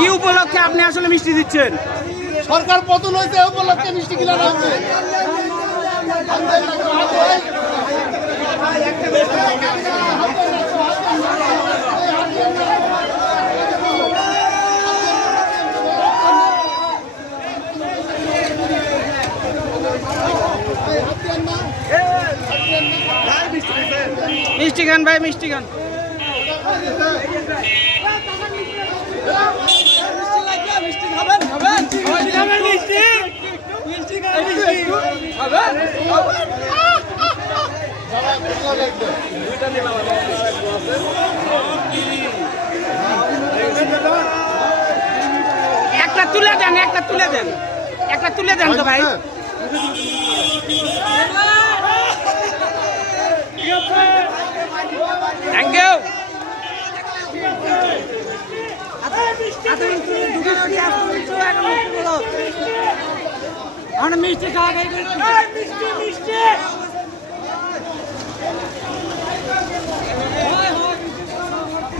কি উপলক্ষে আপনি আসলে মিষ্টি দিচ্ছেন সরকার পতন হয়েছে উপলক্ষে মিষ্টি কিনা হচ্ছে মিষ্টি খান ভাই মিষ্টি খান একটা তুলে দেন, একটা তুলে দেন। একটা তুলে দেন তো ভাই। থ্যাংক ইউ মিষ্টি খাওয়া মিষ্টি মিষ্টি।